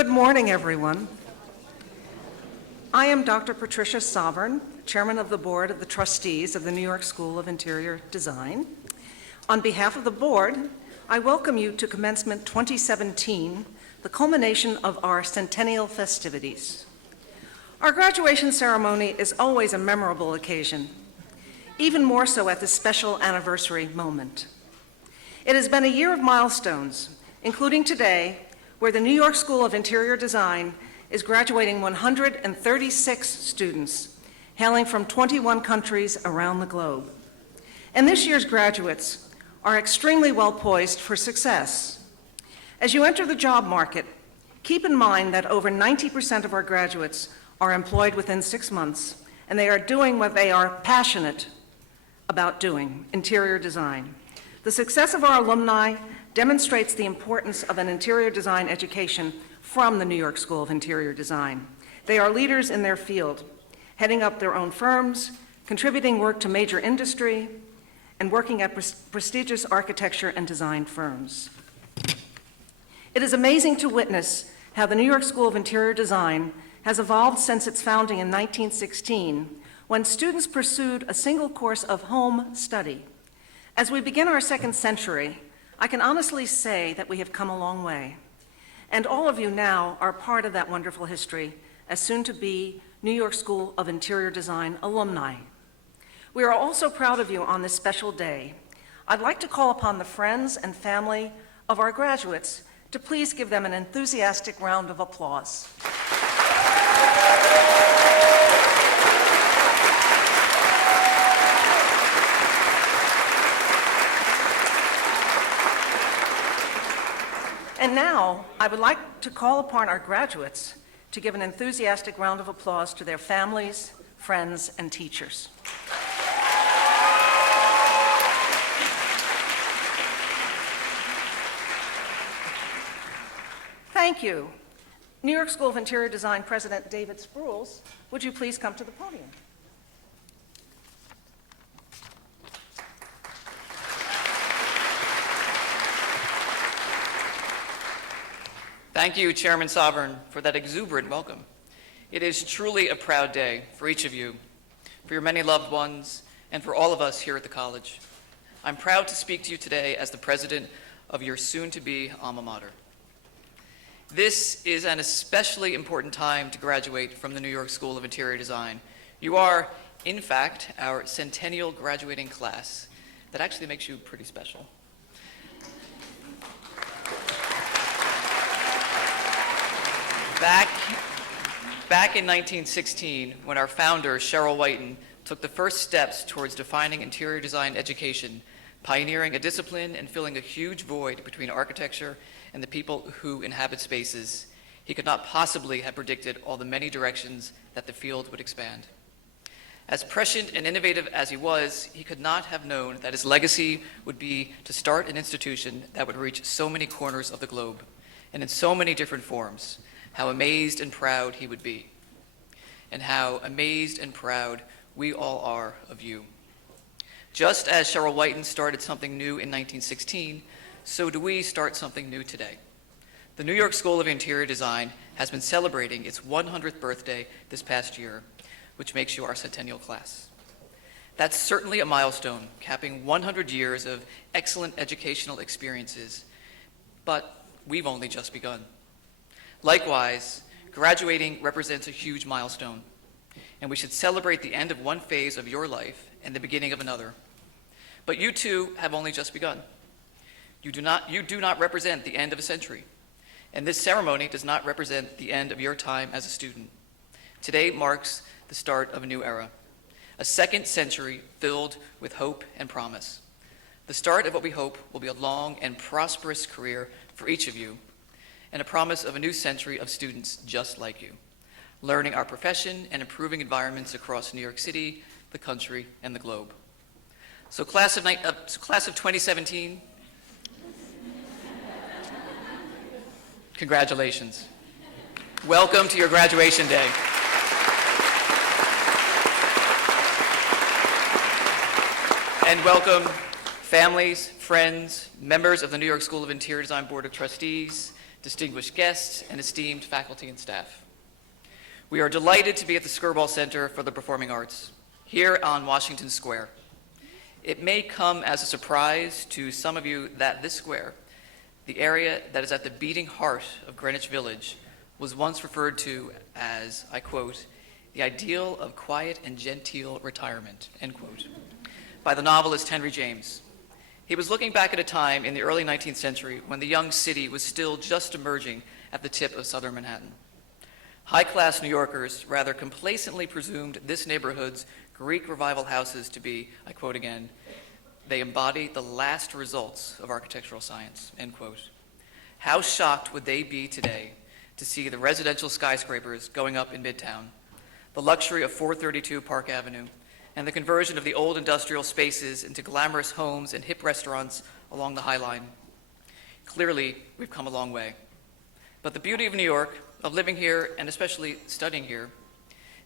Good morning, everyone. I am Dr. Patricia Sovereign, Chairman of the Board of the Trustees of the New York School of Interior Design. On behalf of the board, I welcome you to Commencement 2017, the culmination of our centennial festivities. Our graduation ceremony is always a memorable occasion, even more so at this special anniversary moment. It has been a year of milestones, including today, where the New York School of Interior Design is graduating 136 students, hailing from 21 countries around the globe. And this year's graduates are extremely well poised for success. As you enter the job market, keep in mind that over 90% of our graduates are employed within 6 months, and they are doing what they are passionate about doing, interior design. The success of our alumni demonstrates the importance of an interior design education from the New York School of Interior Design. They are leaders in their field, heading up their own firms, contributing work to major industry, and working at prestigious architecture and design firms. It is amazing to witness how the New York School of Interior Design has evolved since its founding in 1916, when students pursued a single course of home study. As we begin our second century, I can honestly say that we have come a long way. And all of you now are part of that wonderful history as soon-to-be New York School of Interior Design alumni. We are also proud of you on this special day. I'd like to call upon the friends and family of our graduates to please give them an enthusiastic round of applause. And now, I would like to call upon our graduates to give an enthusiastic round of applause to their families, friends, and teachers. Thank you. New York School of Interior Design President David Spruels, would you please come to the podium? Thank you, Chairman Sovereign, for that exuberant welcome. It is truly a proud day for each of you, for your many loved ones, and for all of us here at the college. I'm proud to speak to you today as the president of your soon-to-be alma mater. This is an especially important time to graduate from the New York School of Interior Design. You are, in fact, our centennial graduating class. That actually makes you pretty special. Back in 1916, when our founder, Cheryl Whiten, took the first steps towards defining interior design education, pioneering a discipline and filling a huge void between architecture and the people who inhabit spaces, he could not possibly have predicted all the many directions that the field would expand. As prescient and innovative as he was, he could not have known that his legacy would be to start an institution that would reach so many corners of the globe and in so many different forms. How amazed and proud he would be, and how amazed and proud we all are of you. Just as Cheryl Whiten started something new in 1916, so do we start something new today. The New York School of Interior Design has been celebrating its 100th birthday this past year, which makes you our centennial class. That's certainly a milestone, capping 100 years of excellent educational experiences, but we've only just begun. Likewise, graduating represents a huge milestone, and we should celebrate the end of one phase of your life and the beginning of another. But you too have only just begun. You do not represent the end of a century, and this ceremony does not represent the end of your time as a student. Today marks the start of a new era, a second century filled with hope and promise. The start of what we hope will be a long and prosperous career for each of you, and a promise of a new century of students just like you, learning our profession and improving environments across New York City, the country, and the globe. So class of 2017, congratulations. Welcome to your graduation day. And welcome families, friends, members of the New York School of Interior Design Board of Trustees, distinguished guests, and esteemed faculty and staff. We are delighted to be at the Skirball Center for the Performing Arts, here on Washington Square. It may come as a surprise to some of you that this square, the area that is at the beating heart of Greenwich Village, was once referred to as, I quote, the ideal of quiet and genteel retirement, end quote, by the novelist Henry James. He was looking back at a time in the early 19th century when the young city was still just emerging at the tip of southern Manhattan. High-class New Yorkers rather complacently presumed this neighborhood's Greek revival houses to be, I quote again, they embody the last results of architectural science, end quote. How shocked would they be today to see the residential skyscrapers going up in Midtown, the luxury of 432 Park Avenue, and the conversion of the old industrial spaces into glamorous homes and hip restaurants along the High Line. Clearly, we've come a long way. But the beauty of New York, of living here, and especially studying here,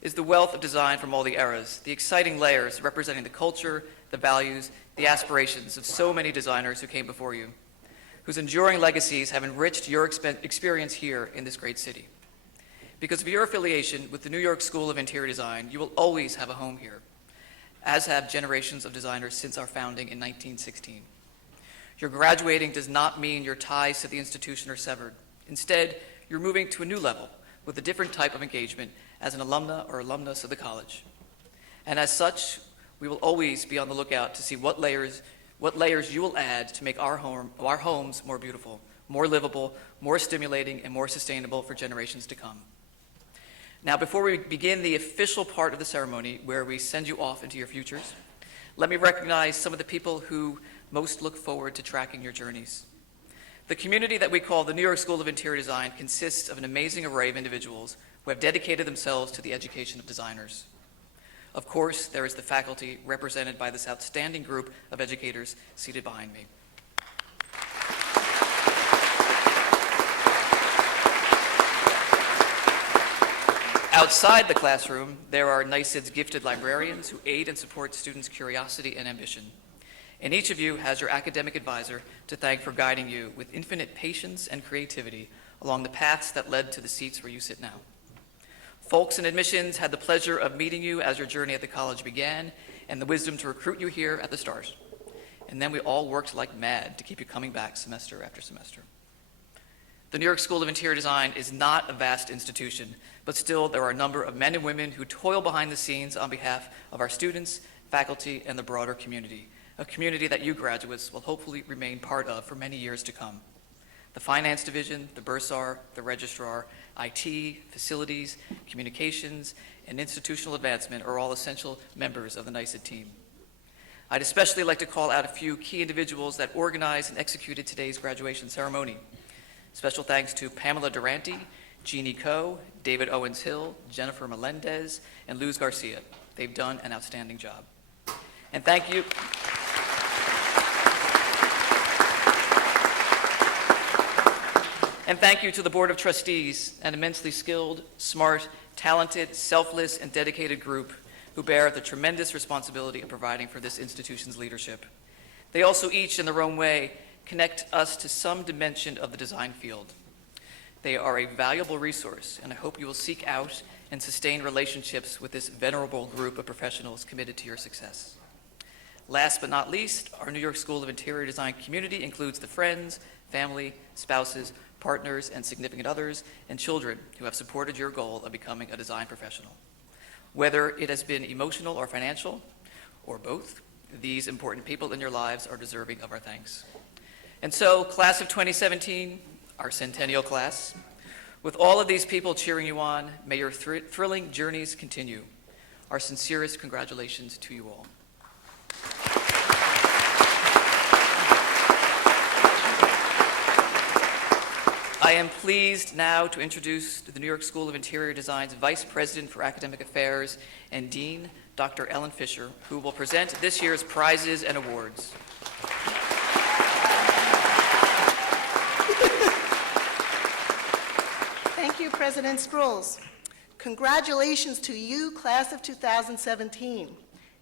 is the wealth of design from all the eras, the exciting layers representing the culture, the values, the aspirations of so many designers who came before you, whose enduring legacies have enriched your experience here in this great city. Because of your affiliation with the New York School of Interior Design, you will always have a home here, as have generations of designers since our founding in 1916. Your graduating does not mean your ties to the institution are severed. Instead, you're moving to a new level with a different type of engagement as an alumna or alumnus of the college. And as such, we will always be on the lookout to see what layers you will add to make our homes more beautiful, more livable, more stimulating, and more sustainable for generations to come. Now, before we begin the official part of the ceremony, where we send you off into your futures, let me recognize some of the people who most look forward to tracking your journeys. The community that we call the New York School of Interior Design consists of an amazing array of individuals who have dedicated themselves to the education of designers. Of course, there is the faculty represented by this outstanding group of educators seated behind me. Outside the classroom, there are NYSID's gifted librarians who aid and support students' curiosity and ambition. And each of you has your academic advisor to thank for guiding you with infinite patience and creativity along the paths that led to the seats where you sit now. Folks in admissions had the pleasure of meeting you as your journey at the college began and the wisdom to recruit you here at the start. And then we all worked like mad to keep you coming back semester after semester. The New York School of Interior Design is not a vast institution, but still there are a number of men and women who toil behind the scenes on behalf of our students, faculty, and the broader community, a community that you graduates will hopefully remain part of for many years to come. The finance division, the bursar, the registrar, IT, facilities, communications, and institutional advancement are all essential members of the NYSID team. I'd especially like to call out a few key individuals that organized and executed today's graduation ceremony. Special thanks to Pamela Durante, Jeannie Coe, David Owens Hill, Jennifer Melendez, and Luz Garcia. They've done an outstanding job. And thank you. And thank you to the Board of Trustees, an immensely skilled, smart, talented, selfless, and dedicated group who bear the tremendous responsibility of providing for this institution's leadership. They also each, in their own way, connect us to some dimension of the design field. They are a valuable resource, and I hope you will seek out and sustain relationships with this venerable group of professionals committed to your success. Last but not least, our New York School of Interior Design community includes the friends, family, spouses, partners, and significant others, and children who have supported your goal of becoming a design professional. Whether it has been emotional or financial, or both, these important people in your lives are deserving of our thanks. And so, class of 2017, our centennial class, with all of these people cheering you on, may your thrilling journeys continue. Our sincerest congratulations to you all. I am pleased now to introduce the New York School of Interior Design's Vice President for Academic Affairs and Dean, Dr. Ellen Fisher, who will present this year's prizes and awards. Thank you, President Sproles. Congratulations to you, class of 2017.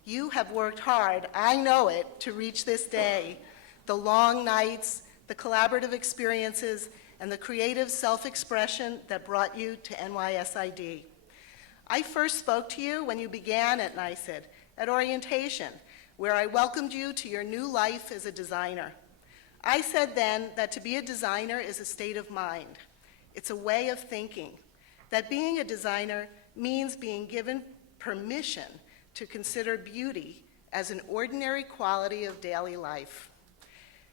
You have worked hard, I know it, to reach this day. The long nights, the collaborative experiences, and the creative self-expression that brought you to NYSID. I first spoke to you when you began at NYSID, at orientation, where I welcomed you to your new life as a designer. I said then that to be a designer is a state of mind. It's a way of thinking, that being a designer means being given permission to consider beauty as an ordinary quality of daily life.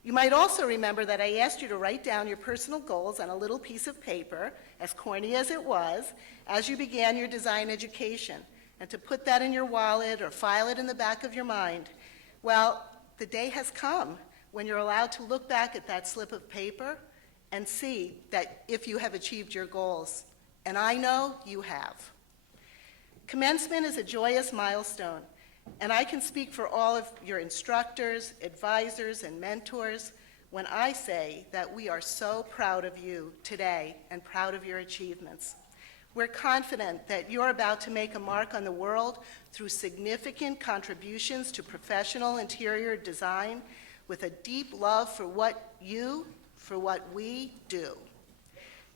You might also remember that I asked you to write down your personal goals on a little piece of paper, as corny as it was, as you began your design education, and to put that in your wallet or file it in the back of your mind. Well, the day has come when you're allowed to look back at that slip of paper and see that if you have achieved your goals. And I know you have. Commencement is a joyous milestone, and I can speak for all of your instructors, advisors, and mentors when I say that we are so proud of you today and proud of your achievements. We're confident that you're about to make a mark on the world through significant contributions to professional interior design with a deep love for what we do.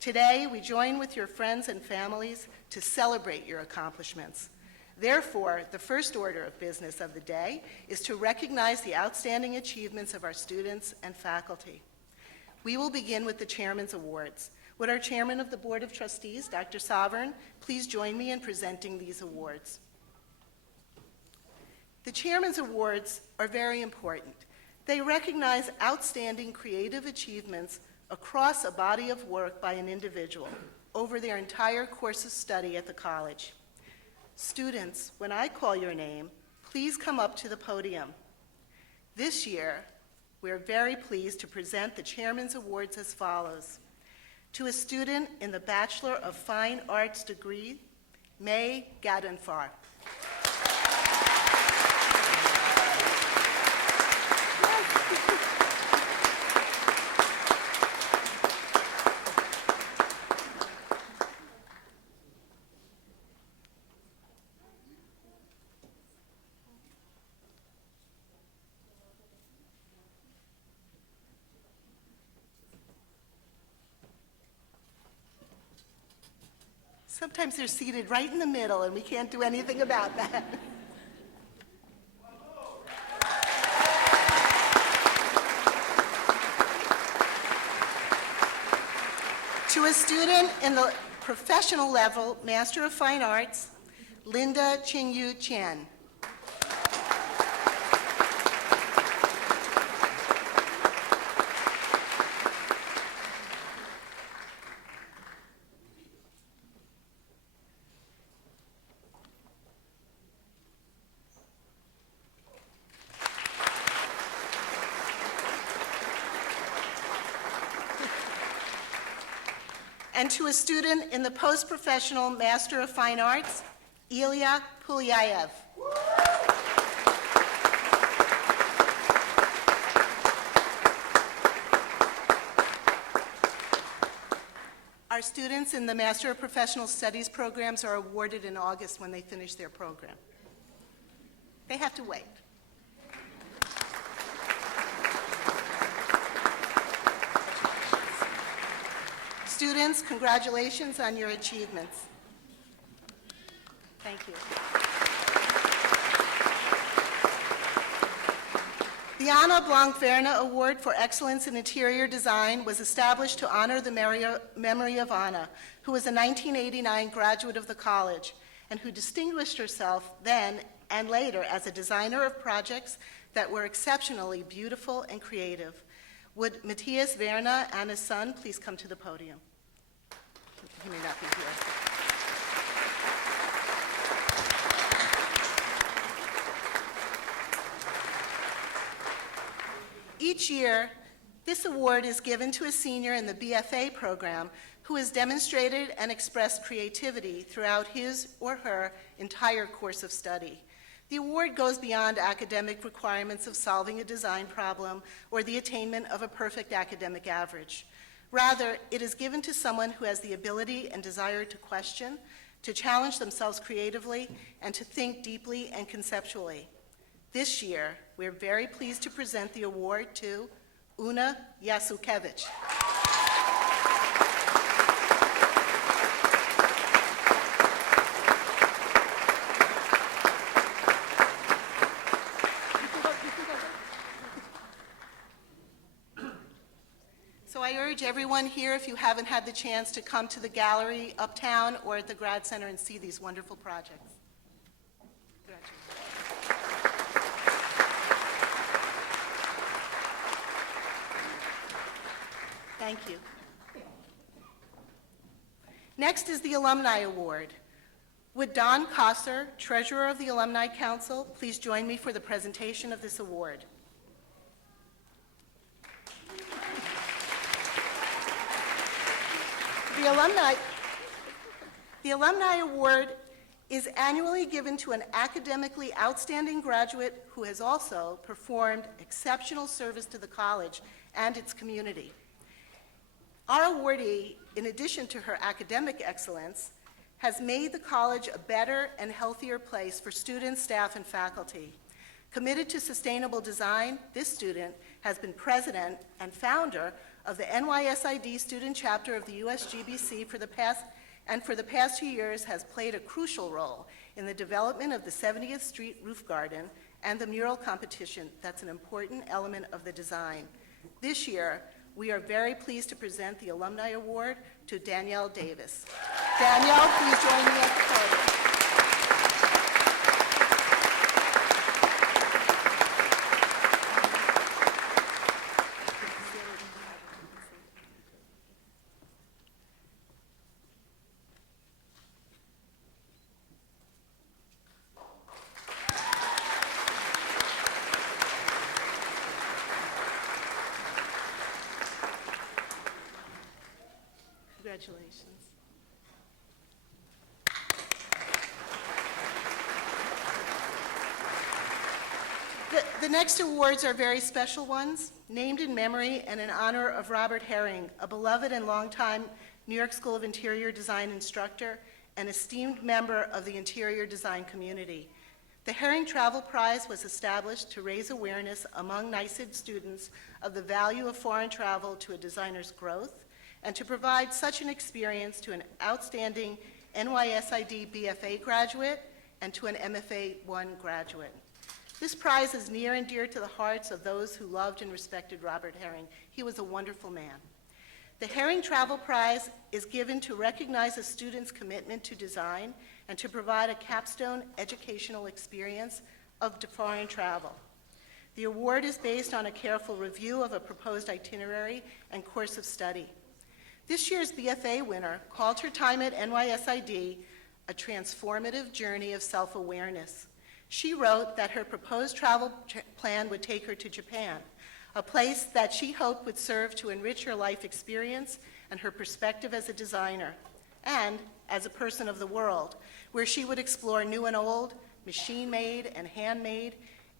Today, we join with your friends and families to celebrate your accomplishments. Therefore, the first order of business of the day is to recognize the outstanding achievements of our students and faculty. We will begin with the Chairman's Awards. Would our Chairman of the Board of Trustees, Dr. Sovereign, please join me in presenting these awards? The Chairman's Awards are very important. They recognize outstanding creative achievements across a body of work by an individual over their entire course of study at the college. Students, when I call your name, please come up to the podium. This year, we're very pleased to present the Chairman's Awards as follows. To a student in the Bachelor of Fine Arts degree, May Gadenfar. Sometimes they're seated right in the middle, and we can't do anything about that. To a student in the professional level, Master of Fine Arts, Linda Qingyu Chen. And to a student in the post-professional Master of Fine Arts, Ilya Pulyaev. Our students in the Master of Professional Studies programs are awarded in August when they finish their program. They have to wait. Students, congratulations on your achievements. Thank you. The Anna Blanc-Verna Award for Excellence in Interior Design was established to honor the memory of Anna, who was a 1989 graduate of the college and who distinguished herself then and later as a designer of projects that were exceptionally beautiful and creative. Would Matthias Verna, Anna's son, please come to the podium? He may not be here. Each year, this award is given to a senior in the BFA program who has demonstrated and expressed creativity throughout his or her entire course of study. The award goes beyond academic requirements of solving a design problem or the attainment of a perfect academic average. Rather, it is given to someone who has the ability and desire to question, to challenge themselves creatively, and to think deeply and conceptually. This year, we're very pleased to present the award to Una Yasukevich. encourage everyone here, if you haven't had the chance, to come to the gallery uptown or at the Grad Center and see these wonderful projects. Thank you. Next is the Alumni Award. Would Don Kosser, Treasurer of the Alumni Council, please join me for the presentation of this award? The Alumni Award is annually given to an academically outstanding graduate who has also performed exceptional service to the college and its community. Our awardee, in addition to her academic excellence, has made the college a better and healthier place for students, staff, and faculty. Committed to sustainable design, this student has been president and founder of the NYSID student chapter of the USGBC for the past 2 years has played a crucial role in the development of the 70th Street Roof Garden and the mural competition that's an important element of the design. This year, we are very pleased to present the Alumni Award to Danielle Davis. Danielle, please join me at the podium. Congratulations. The next awards are very special ones, named in memory and in honor of Robert Herring, a beloved and longtime New York School of Interior Design instructor and esteemed member of the interior design community. The Herring Travel Prize was established to raise awareness among NYSID students of the value of foreign travel to a designer's growth and to provide such an experience to an outstanding NYSID BFA graduate and to an MFA 1 graduate. This prize is near and dear to the hearts of those who loved and respected Robert Herring. He was a wonderful man. The Herring Travel Prize is given to recognize a student's commitment to design and to provide a capstone educational experience of foreign travel. The award is based on a careful review of a proposed itinerary and course of study. This year's BFA winner called her time at NYSID a transformative journey of self-awareness. She wrote that her proposed travel plan would take her to Japan, a place that she hoped would serve to enrich her life experience and her perspective as a designer, and as a person of the world, where she would explore new and old, machine-made and handmade,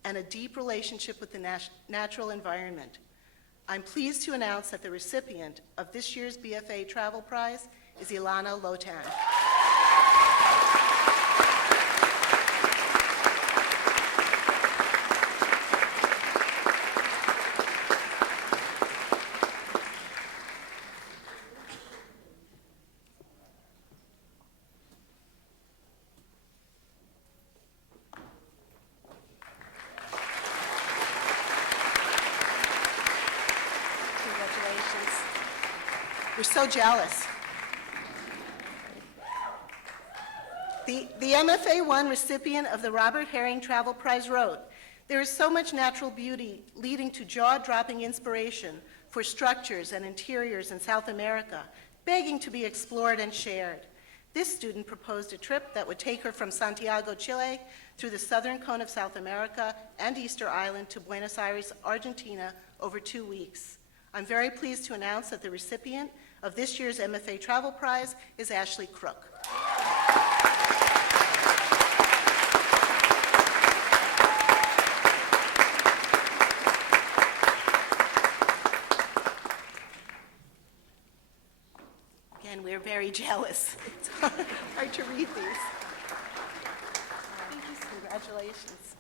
and a deep relationship with the natural environment. I'm pleased to announce that the recipient of this year's BFA Travel Prize is Ilana Lotan. We're so jealous. The MFA 1 recipient of the Robert Herring Travel Prize wrote, "There is so much natural beauty leading to jaw-dropping inspiration for structures and interiors in South America, begging to be explored and shared. This student proposed a trip that would take her from Santiago, Chile, through the southern cone of South America and Easter Island to Buenos Aires, Argentina, over 2 weeks. I'm very pleased to announce that the recipient of this year's MFA Travel Prize is Ashley Crook." Again, we're very jealous. It's hard to read these. Thank you. Congratulations.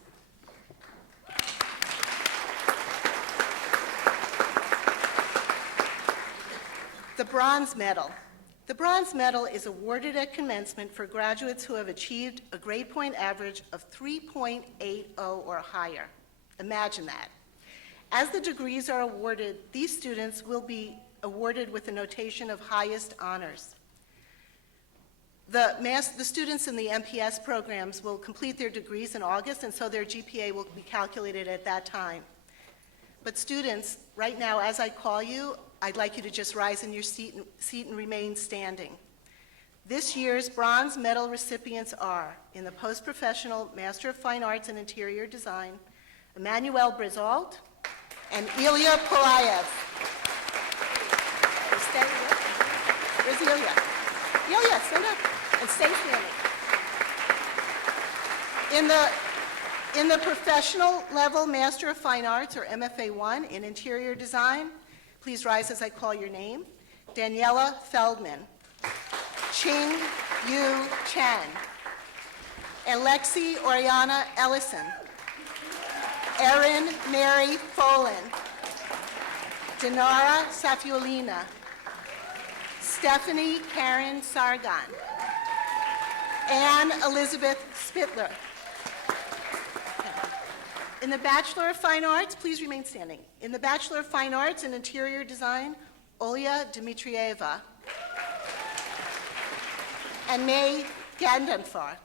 The Bronze Medal. The Bronze Medal is awarded at commencement for graduates who have achieved a grade point average of 3.80 or higher. Imagine that. As the degrees are awarded, these students will be awarded with the notation of highest honors. The students in the MPS programs will complete their degrees in August, and so their GPA will be calculated at that time. But students, right now, as I call you, I'd like you to just rise in your seat and remain standing. This year's bronze medal recipients are, in the post-professional Master of Fine Arts in Interior Design, Emmanuel Brizault and Ilya Pulayev. Where's Ilya? Ilya, stand up and stay standing. In the professional level Master of Fine Arts, or MFA1, in Interior Design, please rise as I call your name. Daniela Feldman, Ching Yu Chen, Alexi Oriana Ellison, Erin Mary Folan, Dinara Safiolina, Stephanie Karen Sargon, Anne Elizabeth Spittler. In the Bachelor of Fine Arts, please remain standing. In the Bachelor of Fine Arts in Interior Design, Olya Dmitrieva and May Gandanfar.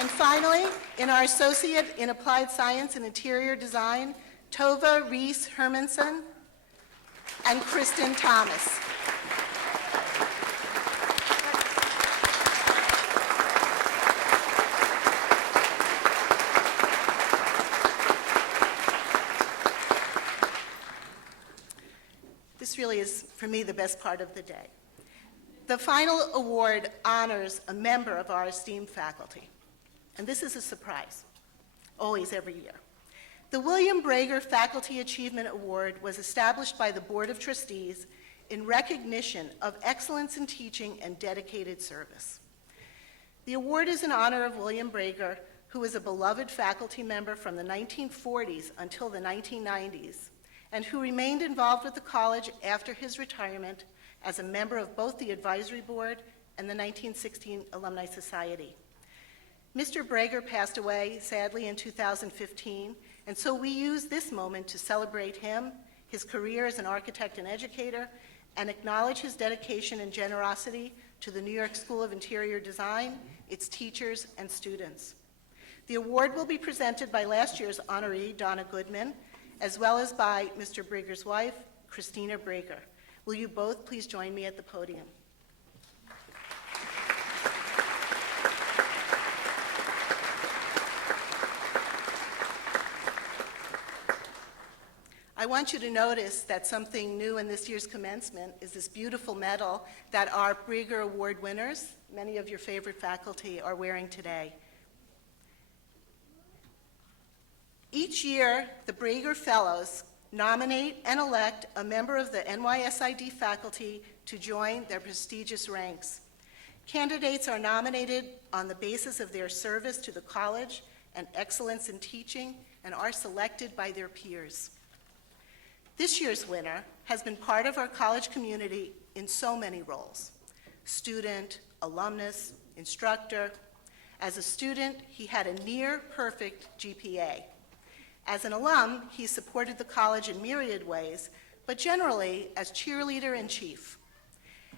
And finally, in our Associate in Applied Science and Interior Design, Tova Reese Hermanson and Kristen Thomas. This really is, for me, the best part of the day. The final award honors a member of our esteemed faculty. And this is a surprise, always every year. The William Brager Faculty Achievement Award was established by the Board of Trustees in recognition of excellence in teaching and dedicated service. The award is in honor of William Brager, who was a beloved faculty member from the 1940s until the 1990s, and who remained involved with the college after his retirement as a member of both the advisory board and the 1916 Alumni Society. Mr. Brager passed away, sadly, in 2015, and so we use this moment to celebrate him, his career as an architect and educator, and acknowledge his dedication and generosity to the New York School of Interior Design, its teachers, and students. The award will be presented by last year's honoree, Donna Goodman, as well as by Mr. Brager's wife, Christina Brager. Will you both please join me at the podium? I want you to notice that something new in this year's commencement is this beautiful medal that our Brager Award winners, many of your favorite faculty, are wearing today. Each year, the Brager Fellows nominate and elect a member of the NYSID faculty to join their prestigious ranks. Candidates are nominated on the basis of their service to the college and excellence in teaching, and are selected by their peers. This year's winner has been part of our college community in so many roles: student, alumnus, instructor. As a student, he had a near-perfect GPA. As an alum, he supported the college in myriad ways, but generally as cheerleader-in-chief.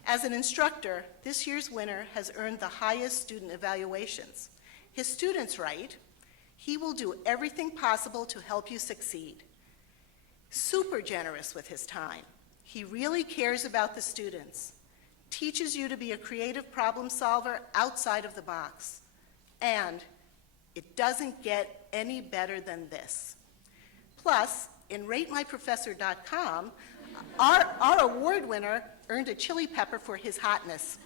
As an instructor, this year's winner has earned the highest student evaluations. His students write, "He will do everything possible to help you succeed." Super generous with his time. He really cares about the students, teaches you to be a creative problem solver outside of the box, and it doesn't get any better than this. Plus, in RateMyProfessor.com, our award winner earned a chili pepper for his hotness.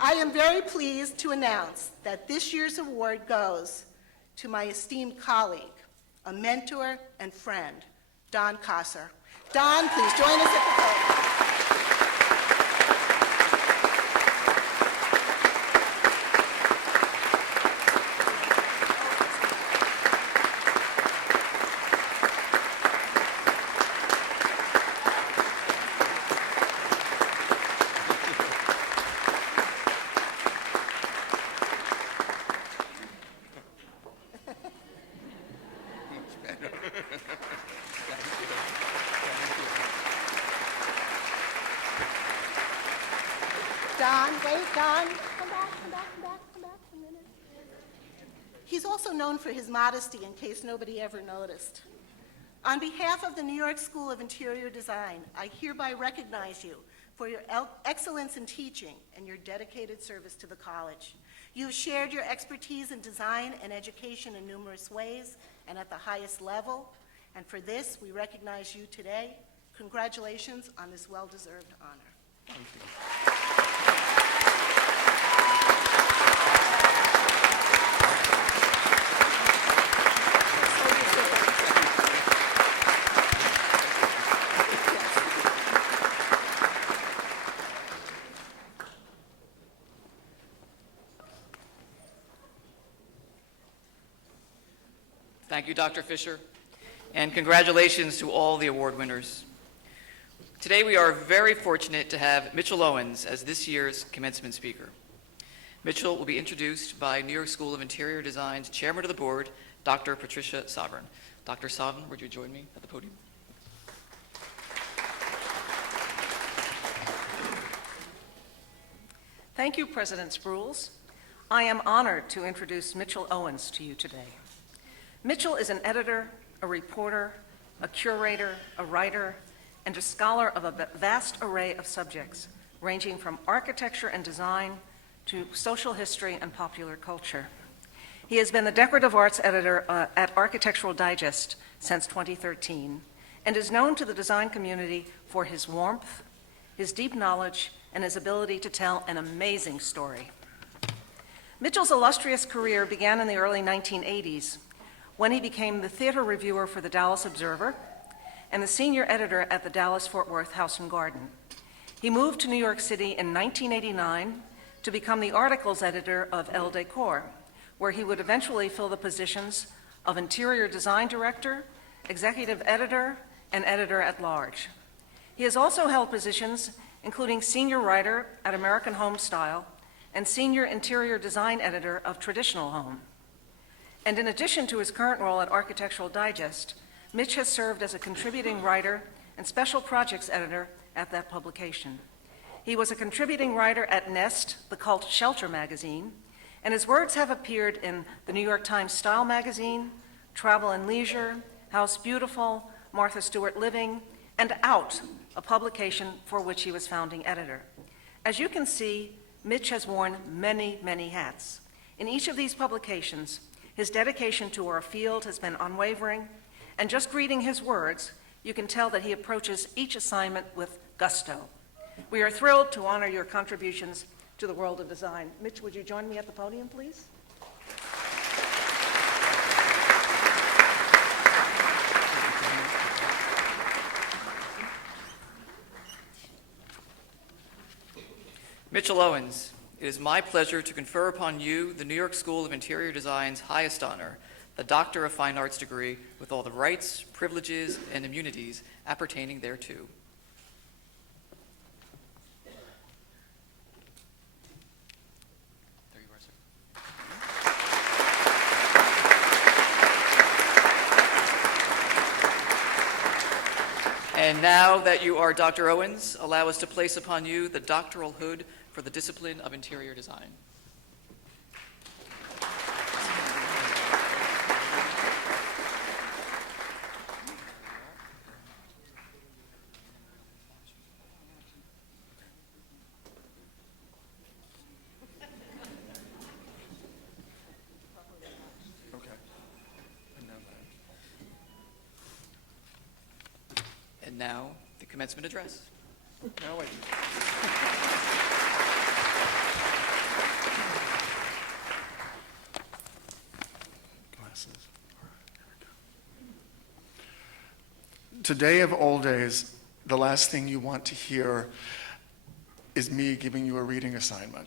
I am very pleased to announce that this year's award goes to my esteemed colleague, a mentor and friend, Don Kosser. Don, please join us at the podium. Don. Come back a minute. He's also known for his modesty, in case nobody ever noticed. On behalf of the New York School of Interior Design, I hereby recognize you for your excellence in teaching and your dedicated service to the college. You have shared your expertise in design and education in numerous ways and at the highest level, and for this, we recognize you today. Congratulations on this well-deserved honor. Thank you. Thank you, Dr. Fisher, and congratulations to all the award winners. Today we are very fortunate to have Mitchell Owens as this year's commencement speaker. Mitchell will be introduced by New York School of Interior Design's Chairman of the Board, Dr. Patricia Sovereign. Dr. Sovereign, would you join me at the podium? Thank you, President Sprules. I am honored to introduce Mitchell Owens to you today. Mitchell is an editor, a reporter, a curator, a writer, and a scholar of a vast array of subjects, ranging from architecture and design to social history and popular culture. He has been the decorative arts editor at Architectural Digest since 2013 and is known to the design community for his warmth, his deep knowledge, and his ability to tell an amazing story. Mitchell's illustrious career began in the early 1980s when he became the theater reviewer for the Dallas Observer and the senior editor at the Dallas-Fort Worth House and Garden. He moved to New York City in 1989 to become the articles editor of Elle Decor, where he would eventually fill the positions of interior design director, executive editor, and editor at large. He has also held positions including senior writer at American Home Style and senior interior design editor of Traditional Home. And in addition to his current role at Architectural Digest, Mitch has served as a contributing writer and special projects editor at that publication. He was a contributing writer at Nest, the cult shelter magazine, and his works have appeared in the New York Times Style magazine, Travel and Leisure, House Beautiful, Martha Stewart Living, and Out, a publication for which he was founding editor. As you can see, Mitch has worn many, many hats. In each of these publications, his dedication to our field has been unwavering, and just reading his words, you can tell that he approaches each assignment with gusto. We are thrilled to honor your contributions to the world of design. Mitch, would you join me at the podium, please? Mitchell Owens, it is my pleasure to confer upon you the New York School of Interior Design's highest honor, the Doctor of Fine Arts degree with all the rights, privileges, and immunities appertaining thereto. There you are, sir. And now that you are Dr. Owens, allow us to place upon you the doctoral hood for the discipline of interior design. Okay. And now that. And now, the commencement address. Now wait. Glasses. All right, here we go. Today of all days, the last thing you want to hear is me giving you a reading assignment.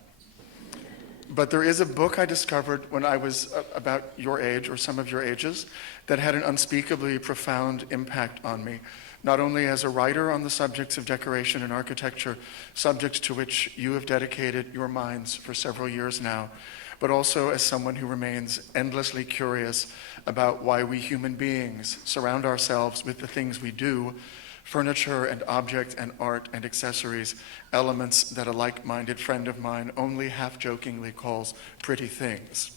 But there is a book I discovered when I was about your age or some of your ages that had an unspeakably profound impact on me, not only as a writer on the subjects of decoration and architecture, subjects to which you have dedicated your minds for several years now, but also as someone who remains endlessly curious about why we human beings surround ourselves with the things we do furniture and object and art and accessories, elements that a like-minded friend of mine only half-jokingly calls pretty things.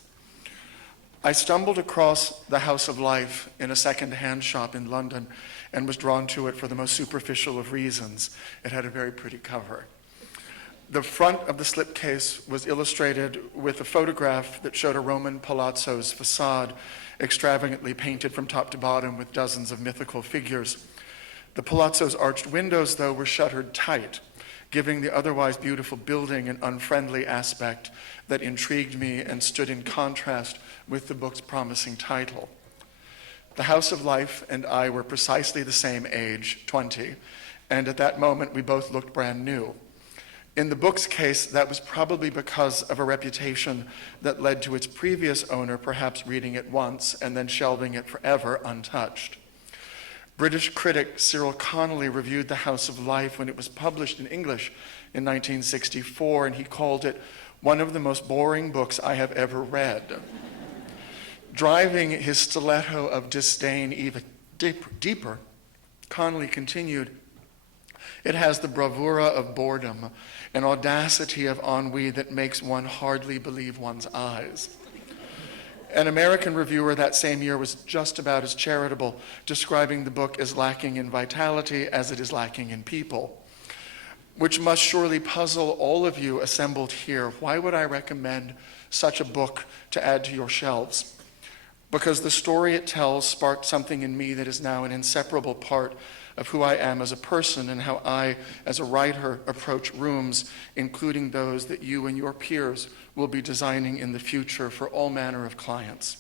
I stumbled across The House of Life in a second-hand shop in London and was drawn to it for the most superficial of reasons. It had a very pretty cover. The front of the slipcase was illustrated with a photograph that showed a Roman palazzo's facade, extravagantly painted from top to bottom with dozens of mythical figures. The palazzo's arched windows, though, were shuttered tight, giving the otherwise beautiful building an unfriendly aspect that intrigued me and stood in contrast with the book's promising title. The House of Life and I were precisely the same age, 20, and at that moment we both looked brand new. In the book's case, that was probably because of a reputation that led to its previous owner perhaps reading it once and then shelving it forever untouched. British critic Cyril Connolly reviewed The House of Life when it was published in English in 1964, and he called it one of the most boring books I have ever read. Driving his stiletto of disdain even deeper, Connolly continued, "It has the bravura of boredom, an audacity of ennui that makes one hardly believe one's eyes." An American reviewer that same year was just about as charitable, describing the book as lacking in vitality as it is lacking in people, which must surely puzzle all of you assembled here. Why would I recommend such a book to add to your shelves? Because the story it tells sparked something in me that is now an inseparable part of who I am as a person and how I, as a writer, approach rooms, including those that you and your peers will be designing in the future for all manner of clients.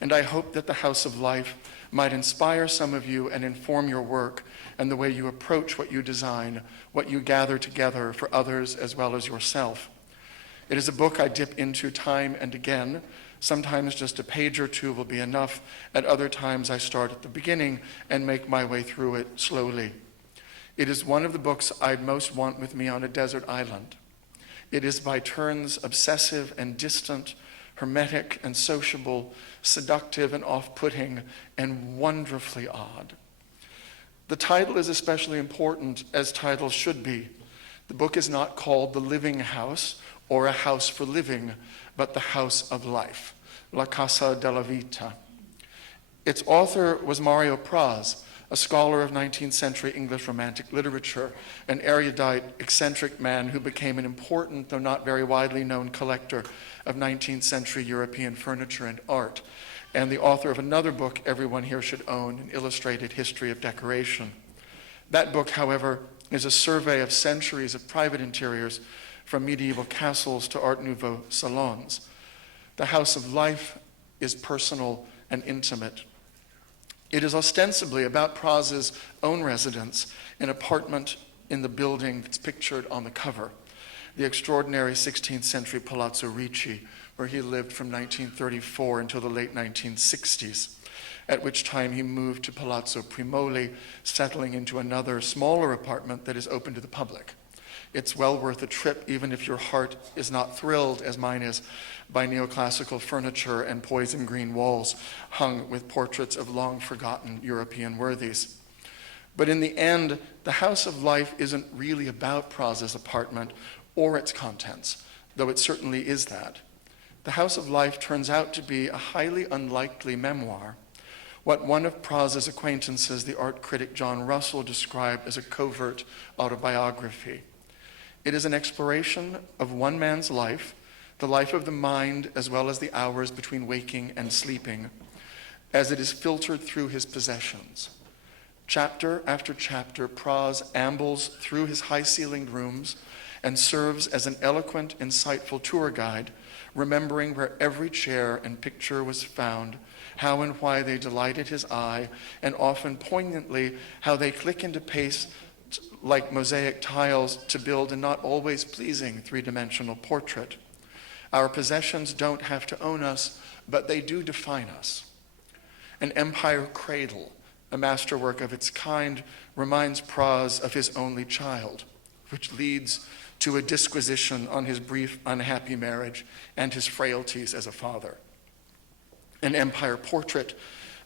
And I hope that the House of Life might inspire some of you and inform your work and the way you approach what you design, what you gather together for others as well as yourself. It is a book I dip into time and again. Sometimes just a page or two will be enough. At other times, I start at the beginning and make my way through it slowly. It is one of the books I'd most want with me on a desert island. It is by turns obsessive and distant, hermetic and sociable, seductive and off-putting, and wonderfully odd. The title is especially important, as titles should be. The book is not called The Living House or A House for Living, but The House of Life, La Casa della Vita. Its author was Mario Praz, a scholar of 19th century English Romantic literature, an erudite, eccentric man who became an important, though not very widely known, collector of 19th century European furniture and art, and the author of another book everyone here should own, An Illustrated History of Decoration. That book, however, is a survey of centuries of private interiors, from medieval castles to Art Nouveau salons. The House of Life is personal and intimate. It is ostensibly about Praz's own residence, an apartment in the building that's pictured on the cover, the extraordinary 16th century Palazzo Ricci, where he lived from 1934 until the late 1960s, at which time he moved to Palazzo Primoli, settling into another smaller apartment that is open to the public. It's well worth a trip, even if your heart is not thrilled, as mine is, by neoclassical furniture and poison green walls hung with portraits of long-forgotten European worthies. But in the end, the House of Life isn't really about Praz's apartment or its contents, though it certainly is that. The House of Life turns out to be a highly unlikely memoir, what one of Praz's acquaintances, the art critic John Russell, described as a covert autobiography. It is an exploration of one man's life, the life of the mind as well as the hours between waking and sleeping, as it is filtered through his possessions. Chapter after chapter, Praz ambles through his high-ceilinged rooms and serves as an eloquent, insightful tour guide, remembering where every chair and picture was found, how and why they delighted his eye, and often poignantly how they click into pace like mosaic tiles to build a not always pleasing three-dimensional portrait. Our possessions don't have to own us, but they do define us. An empire cradle, a masterwork of its kind, reminds Praz of his only child, which leads to a disquisition on his brief, unhappy marriage and his frailties as a father. An empire portrait,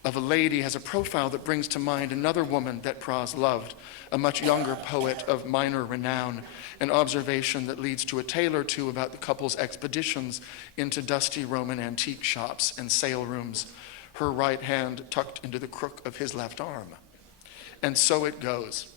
of a lady has a profile that brings to mind another woman that Praz loved, a much younger poet of minor renown, an observation that leads to a tale or two about the couple's expeditions into dusty Roman antique shops and sale rooms, her right hand tucked into the crook of his left arm. And so it goes.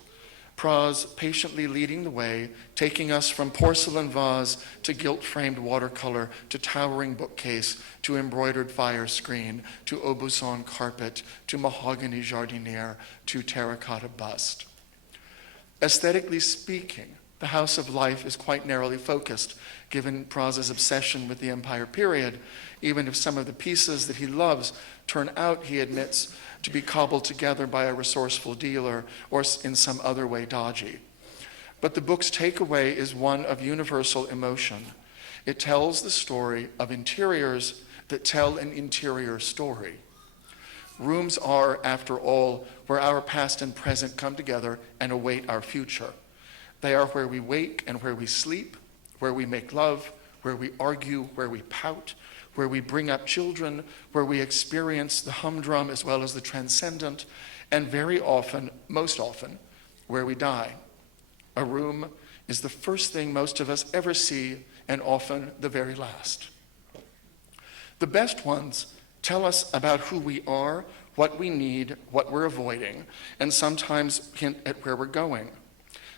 Praz patiently leading the way, taking us from porcelain vase to gilt-framed watercolor, to towering bookcase, to embroidered fire screen, to Aubusson carpet, to mahogany jardiniere, to terracotta bust. Aesthetically speaking, the House of Life is quite narrowly focused, given Praz's obsession with the Empire period, even if some of the pieces that he loves turn out, he admits, to be cobbled together by a resourceful dealer or in some other way dodgy. But the book's takeaway is one of universal emotion. It tells the story of interiors that tell an interior story. Rooms are, after all, where our past and present come together and await our future. They are where we wake and where we sleep, where we make love, where we argue, where we pout, where we bring up children, where we experience the humdrum as well as the transcendent, and very often, most often, where we die. A room is the first thing most of us ever see, and often the very last. The best ones tell us about who we are, what we need, what we're avoiding, and sometimes hint at where we're going.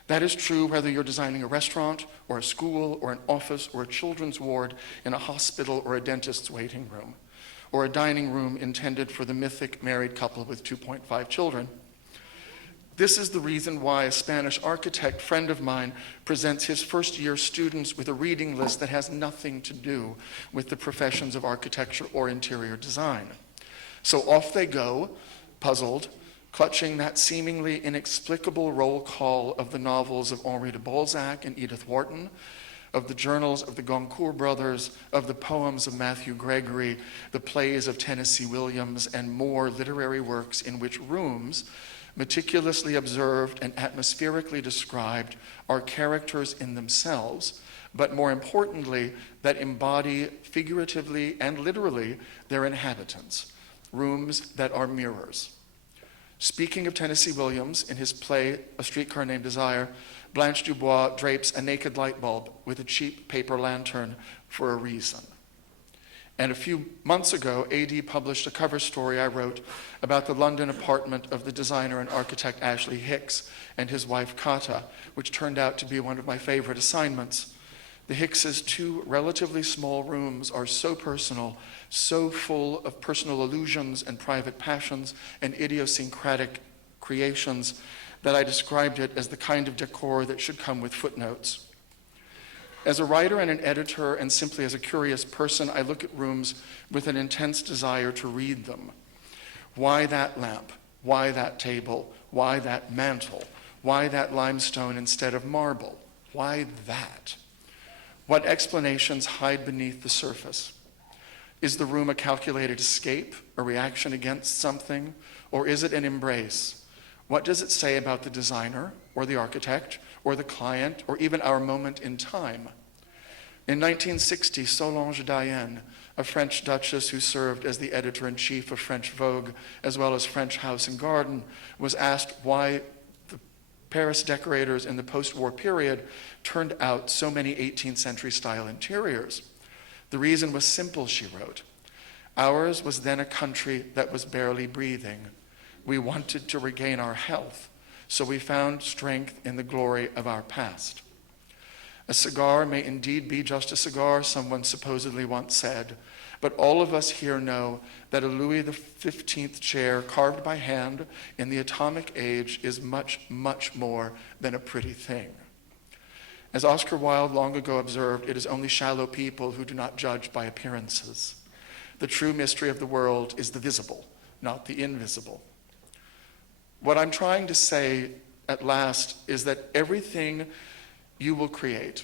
That is true whether you're designing a restaurant or a school or an office or a children's ward in a hospital or a dentist's waiting room, or a dining room intended for the mythic married couple with 2.5 children. This is the reason why a Spanish architect friend of mine presents his first-year students with a reading list that has nothing to do with the professions of architecture or interior design. So off they go, puzzled, clutching that seemingly inexplicable roll call of the novels of Henri de Balzac and Edith Wharton, of the journals of the Goncourt brothers, of the poems of Matthew Gregory, the plays of Tennessee Williams, and more literary works in which rooms, meticulously observed and atmospherically described, are characters in themselves, but more importantly, that embody figuratively and literally their inhabitants, rooms that are mirrors. Speaking of Tennessee Williams, in his play, A Streetcar Named Desire, Blanche Dubois drapes a naked light bulb with a cheap paper lantern for a reason. And a few months ago, AD published a cover story I wrote about the London apartment of the designer and architect Ashley Hicks and his wife Kata, which turned out to be one of my favorite assignments. The Hickses' two relatively small rooms are so personal, so full of personal illusions and private passions and idiosyncratic creations that I described it as the kind of decor that should come with footnotes. As a writer and an editor, and simply as a curious person, I look at rooms with an intense desire to read them. Why that lamp? Why that table? Why that mantle? Why that limestone instead of marble? Why that? What explanations hide beneath the surface? Is the room a calculated escape, a reaction against something, or is it an embrace? What does it say about the designer, or the architect, or the client, or even our moment in time? In 1960, Solange Diane, a French duchess who served as the editor-in-chief of French Vogue, as well as French House and Garden, was asked why the Paris decorators in the post-war period turned out so many 18th century style interiors. The reason was simple, she wrote. Ours was then a country that was barely breathing. We wanted to regain our health, so we found strength in the glory of our past. A cigar may indeed be just a cigar, someone supposedly once said, but all of us here know that a Louis XV chair carved by hand in the atomic age is much, much more than a pretty thing. As Oscar Wilde long ago observed, it is only shallow people who do not judge by appearances. The true mystery of the world is the visible, not the invisible. What I'm trying to say at last is that everything you will create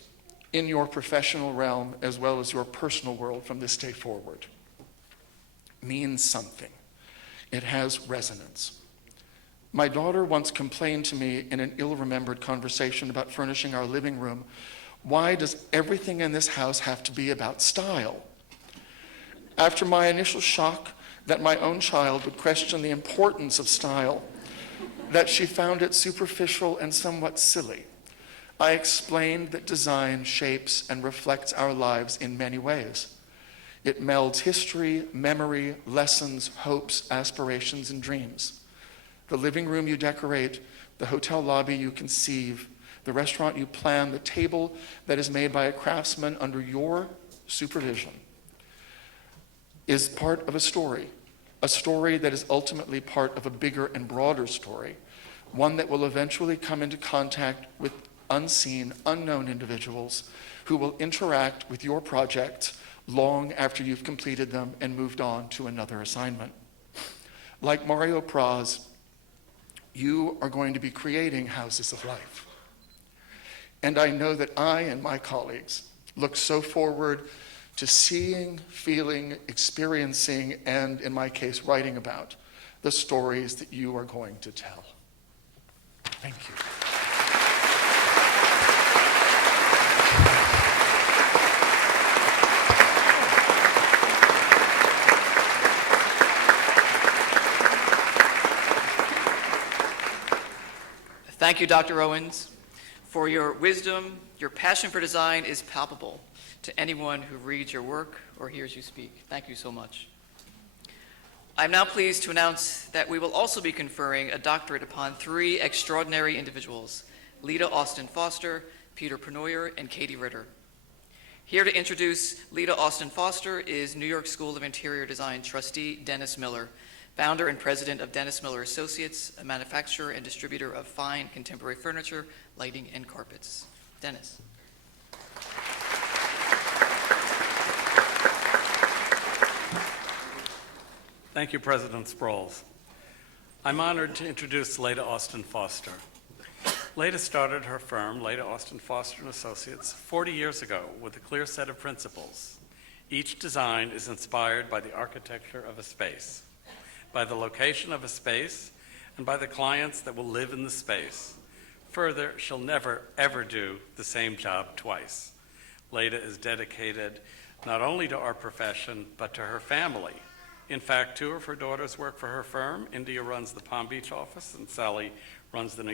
in your professional realm as well as your personal world from this day forward means something. It has resonance. My daughter once complained to me in an ill-remembered conversation about furnishing our living room, why does everything in this house have to be about style? After my initial shock that my own child would question the importance of style, that she found it superficial and somewhat silly. I explained that design shapes and reflects our lives in many ways. It melds history, memory, lessons, hopes, aspirations, and dreams. The living room you decorate, the hotel lobby you conceive, the restaurant you plan, the table that is made by a craftsman under your supervision is part of a story that is ultimately part of a bigger and broader story, one that will eventually come into contact with unseen, unknown individuals who will interact with your projects long after you've completed them and moved on to another assignment. Like Mario Praz, you are going to be creating houses of life. And I know that I and my colleagues look so forward to seeing, feeling, experiencing, and in my case, writing about the stories that you are going to tell. Thank you. Thank you, Dr. Owens. For your wisdom, your passion for design is palpable to anyone who reads your work or hears you speak. Thank you so much. I'm now pleased to announce that we will also be conferring a doctorate upon 3 extraordinary individuals, Lita Austin Foster, Peter Penoyer, and Katie Ritter. Here to introduce Lita Austin Foster is New York School of Interior Design trustee Dennis Miller, founder and president of Dennis Miller Associates, a manufacturer and distributor of fine contemporary furniture, lighting, and carpets. Dennis. Thank you, President Sprouls. I'm honored to introduce Lita Austin Foster. Lita started her firm, Lita Austin Foster & Associates, 40 years ago with a clear set of principles. Each design is inspired by the architecture of a space, by the location of a space, and by the clients that will live in the space. Further, she'll never, ever do the same job twice. Lita is dedicated not only to our profession, but to her family. In fact, 2 of her daughters work for her firm. India runs the Palm Beach office, and Sally runs the New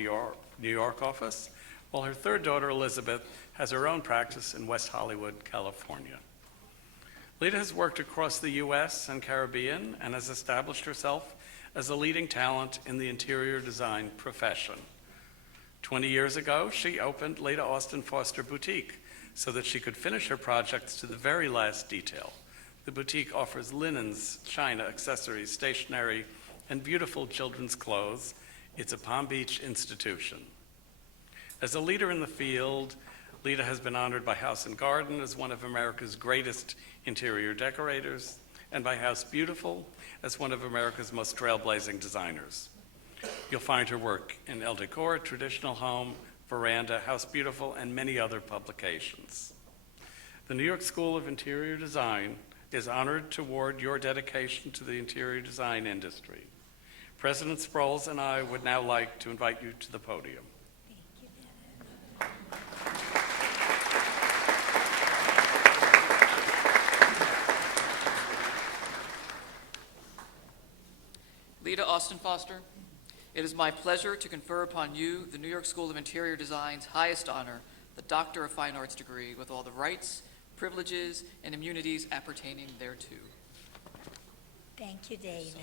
York office, while her 3rd daughter, Elizabeth, has her own practice in West Hollywood, California. Lita has worked across the U.S. and Caribbean and has established herself as a leading talent in the interior design profession. 20 years ago, she opened Lita Austin Foster Boutique so that she could finish her projects to the very last detail. The boutique offers linens, china, accessories, stationery, and beautiful children's clothes. It's a Palm Beach institution. As a leader in the field, Lita has been honored by House & Garden as one of America's greatest interior decorators, and by House Beautiful as one of America's most trailblazing designers. You'll find her work in Elle Decor, Traditional Home, Veranda, House Beautiful, and many other publications. The New York School of Interior Design is honored to award your dedication to the interior design industry. President Sprouls and I would now like to invite you to the podium. Lita Austin Foster, it is my pleasure to confer upon you the New York School of Interior Design's highest honor, the Doctor of Fine Arts degree, with all the rights, privileges, and immunities appertaining thereto. Thank you, David.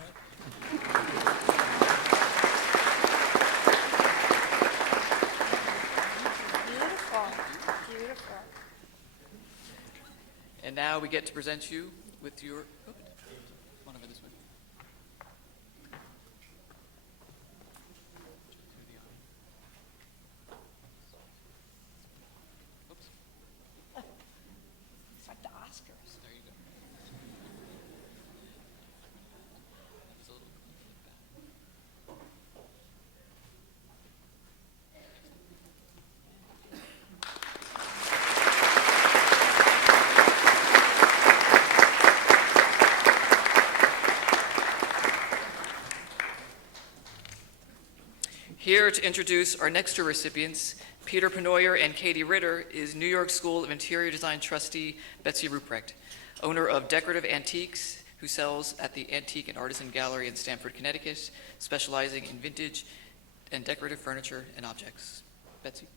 Beautiful, beautiful. And now we get to present you with your, one over this way. Oops. It's like the Oscars. There you go. Just a little back. Here to introduce our next 2 recipients, Peter Penoyer and Katie Ritter, is New York School of Interior Design trustee Betsy Ruprecht, owner of Decorative Antiques, who sells at the Antique and Artisan Gallery in Stamford, Connecticut, specializing in vintage and decorative furniture and objects. Betsy.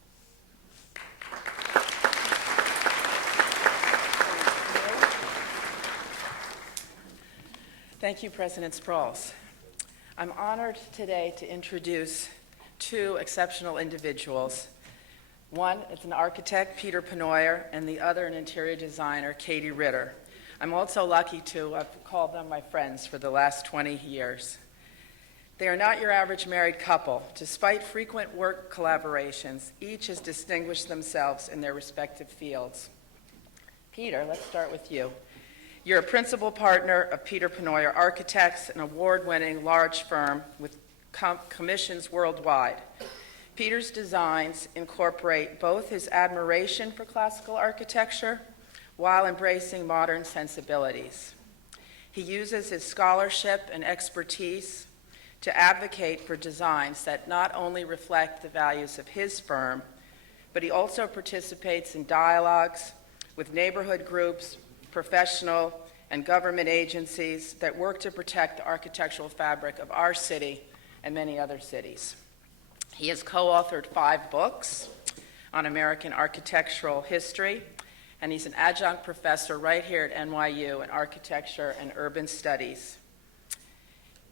Thank you, President Sprouls. I'm honored today to introduce two exceptional individuals. One is an architect, Peter Penoyer, and the other an interior designer, Katie Ritter. I'm also lucky to have called them my friends for the last 20 years. They are not your average married couple. Despite frequent work collaborations, each has distinguished themselves in their respective fields. Peter, let's start with you. You're a principal partner of Peter Penoyer Architects, an award-winning large firm with commissions worldwide. Peter's designs incorporate both his admiration for classical architecture while embracing modern sensibilities. He uses his scholarship and expertise to advocate for designs that not only reflect the values of his firm, but he also participates in dialogues with neighborhood groups, professional and government agencies that work to protect the architectural fabric of our city and many other cities. He has co-authored 5 books on American architectural history, and he's an adjunct professor right here at NYU in architecture and urban studies.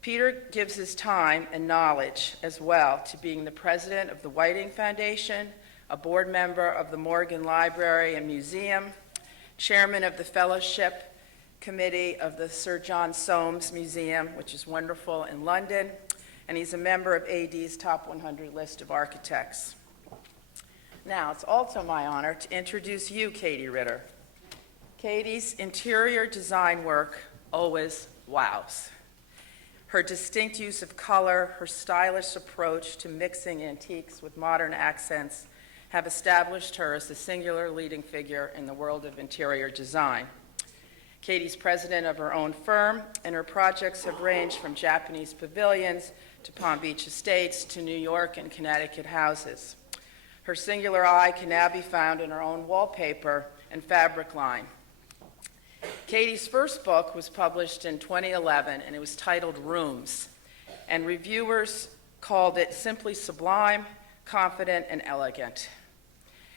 Peter gives his time and knowledge as well to being the president of the Whiting Foundation, a board member of the Morgan Library and Museum, chairman of the Fellowship Committee of the Sir John Soames Museum, which is wonderful in London, and he's a member of AD's Top 100 list of architects. Now, it's also my honor to introduce you, Katie Ritter. Katie's interior design work always wows. Her distinct use of color, her stylish approach to mixing antiques with modern accents have established her as the singular leading figure in the world of interior design. Katie's president of her own firm, and her projects have ranged from Japanese pavilions to Palm Beach estates to New York and Connecticut houses. Her singular eye can now be found in her own wallpaper and fabric line. Katie's first book was published in 2011, and it was titled Rooms, and reviewers called it simply sublime, confident, and elegant.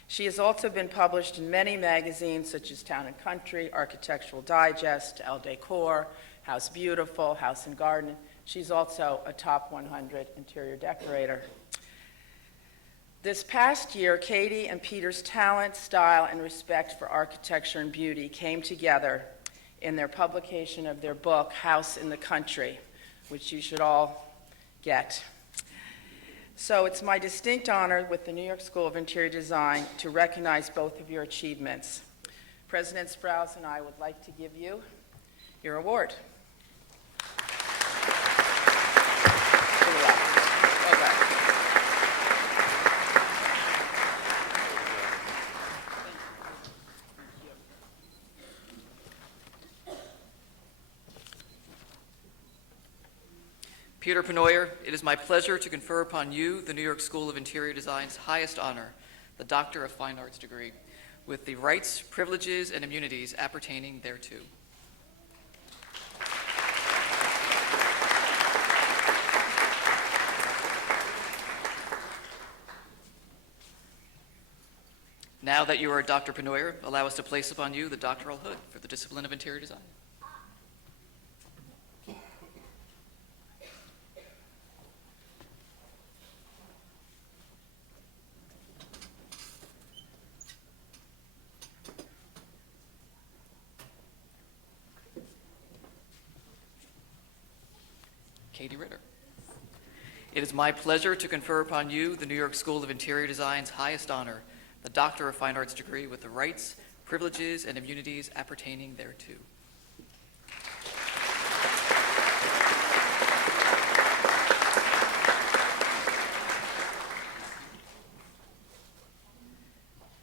She has also been published in many magazines such as Town & Country, Architectural Digest, Elle Decor, House Beautiful, House & Garden. She's also a top 100 interior decorator. This past year, Katie and Peter's talent, style, and respect for architecture and beauty came together in their publication of their book, House in the Country, which you should all get. So it's my distinct honor with the New York School of Interior Design to recognize both of your achievements. President Sprouse and I would like to give you your award. Peter Penoyer, it is my pleasure to confer upon you the New York School of Interior Design's highest honor, the Doctor of Fine Arts degree, with the rights, privileges, and immunities appertaining thereto. Now that you are Dr. Penoyer, allow us to place upon you the doctoral hood for the discipline of interior design. Katie Ritter. It is my pleasure to confer upon you the New York School of Interior Design's highest honor, the Doctor of Fine Arts degree with the rights, privileges, and immunities appertaining thereto.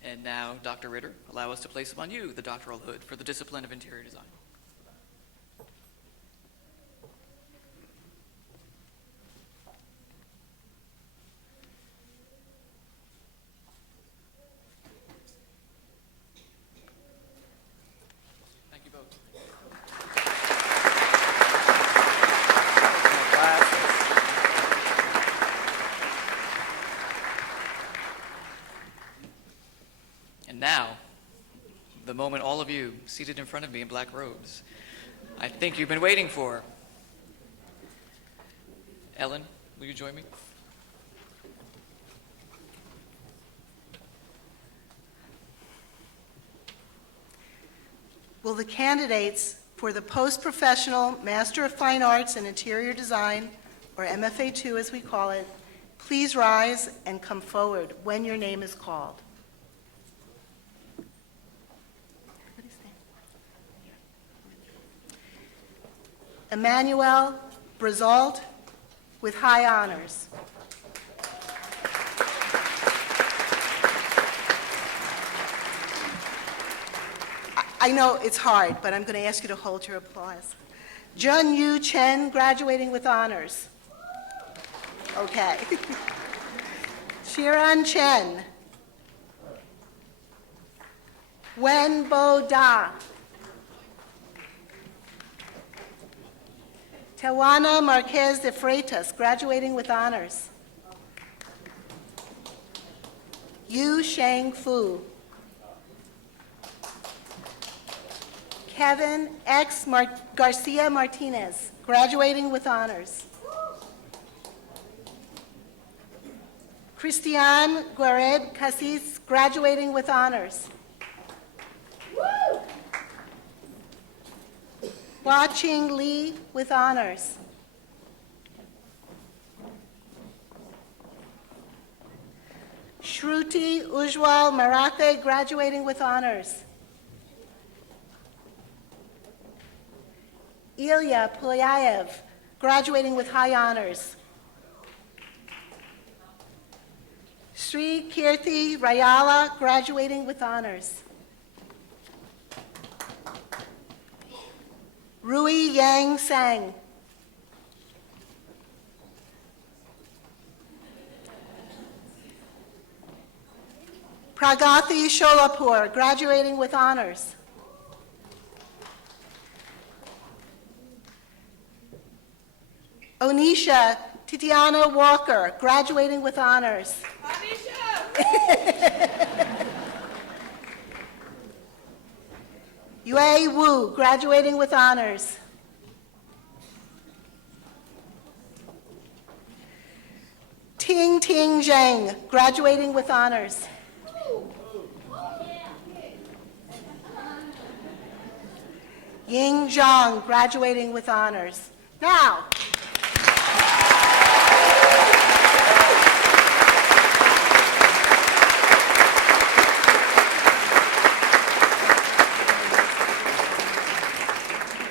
And now, Dr. Ritter, allow us to place upon you the doctoral hood for the discipline of interior design. Thank you both. of you seated in front of me in black robes, I think you've been waiting for. Ellen, will you join me? Will the candidates for the Post-Professional Master of Fine Arts in Interior Design, or MFA2 as we call it, please rise and come forward when your name is called. Emmanuel Brazault with high honors. I know it's hard, but I'm going to ask you to hold your applause. Jun Yu Chen, graduating with honors. Okay. Shiran Chen. Wen Bo Da. Tawana Marquez de Freitas, graduating with honors. Yu Shang Fu. Kevin X. Garcia Martinez, graduating with honors. Christian Guared Casis, graduating with honors. Hua Ching Lee with honors. Shruti Ujwal Marathe, graduating with honors. Ilya Pulyaev, graduating with high honors. Sri Kirti Rayala, graduating with honors. Rui Yang Sang. Pragati Sholapur, graduating with honors. Onisha Titiana Walker, graduating with honors. Yue Wu, graduating with honors. Ting Ting Zhang, graduating with honors. Ying Zhang, graduating with honors. Now,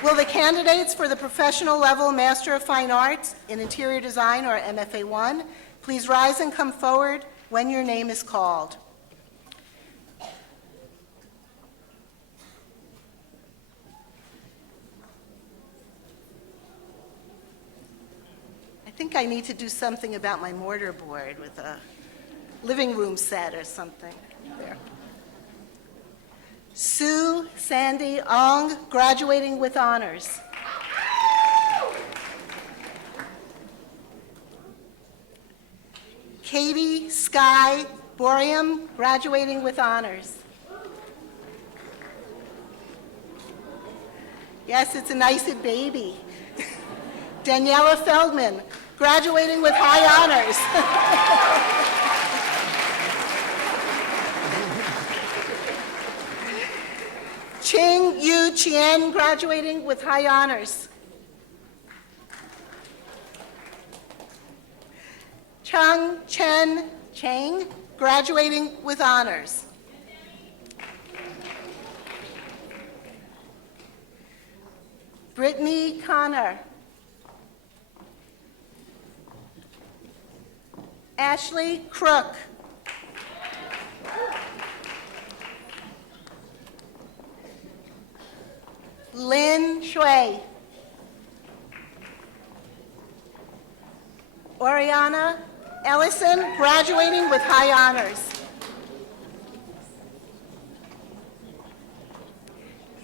will the candidates for the professional level Master of Fine Arts in Interior Design, or MFA1, please rise and come forward when your name is called. I think I need to do something about my mortar board with a living room set or something. There. Sue Sandy Ong, graduating with honors. Katie Sky Borium, graduating with honors. Yes, it's a NYSID baby. Daniela Feldman, graduating with high honors. Ching Yu Chien, graduating with high honors. Chung Chen Chang, graduating with honors. Brittany Connor. Ashley Crook. Lynn Shui. Oriana Ellison, graduating with high honors.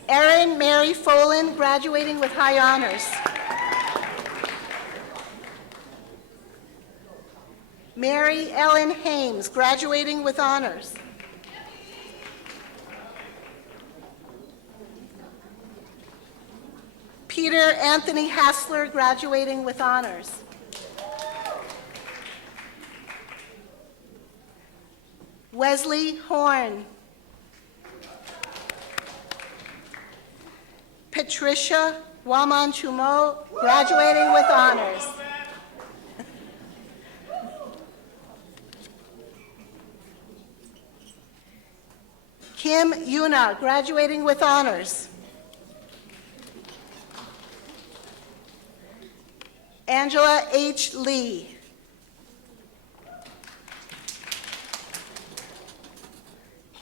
Erin Mary Folan, graduating with high honors. Mary Ellen Hames, graduating with honors. Peter Anthony Hassler, graduating with honors. Wesley Horn. Patricia Waman-Chumo, graduating with honors. Kim Yuna, graduating with honors. Angela H. Lee.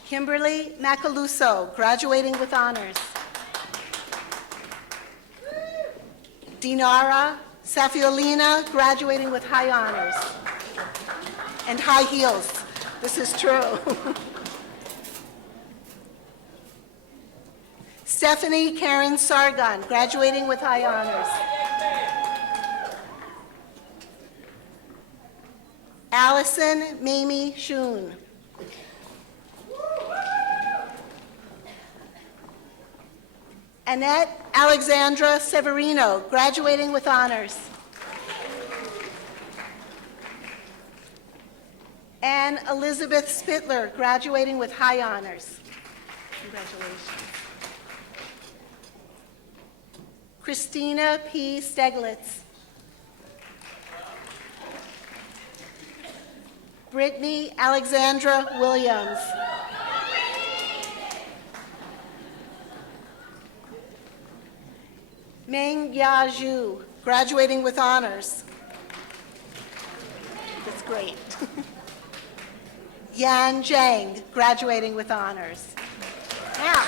Kimberly Macaluso, graduating with honors. Dinara Safiolina, graduating with high honors. And high heels. This is true. Stephanie Karen Sargon, graduating with high honors. Allison Mamie Schoon. Annette Alexandra Severino, graduating with honors. Anne Elizabeth Spittler, graduating with high honors. Congratulations. Christina P. Steglitz. Brittany Alexandra Williams. Meng Ya Zhu, graduating with honors. That's great. Yan Zhang, graduating with honors. Now,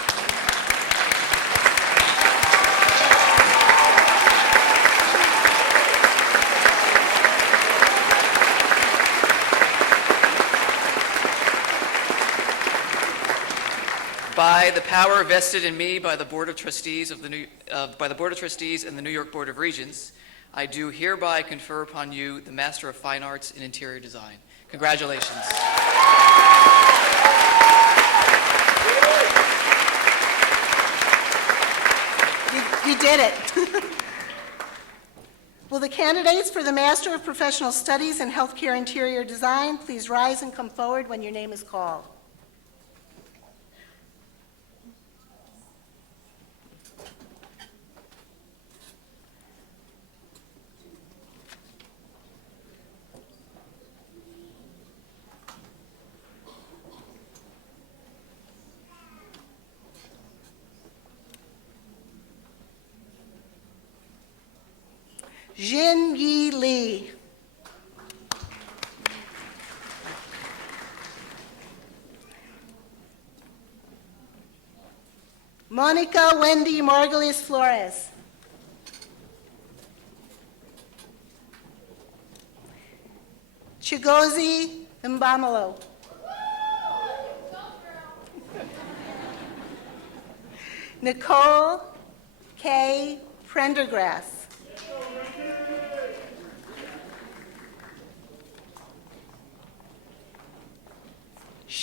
By the power vested in me by the Board of Trustees and the New York Board of Regents, I do hereby confer upon you the Master of Fine Arts in Interior Design. Congratulations. you did it. Will the candidates for the Master of Professional Studies in Healthcare Interior Design please rise and come forward when your name is called? Jin Yi Lee. Monica Wendy Margulies Flores. Chigozie Mbamalo. Nicole K. Prendergrass.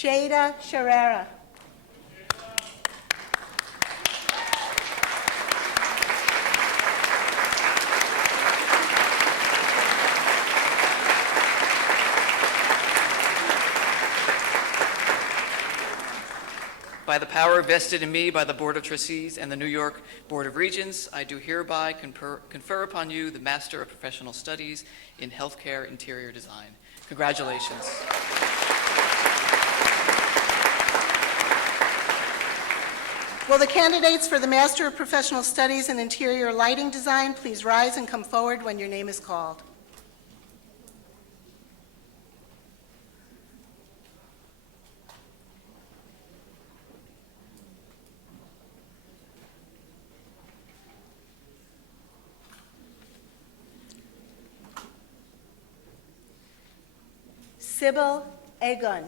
Shada Sharara. By the power vested in me by the Board of Trustees and the New York Board of Regents, I do hereby confer upon you the Master of Professional Studies in Healthcare Interior Design. Congratulations. Will the candidates for the Master of Professional Studies in Interior Lighting Design please rise and come forward when your name is called? Sybil Egon.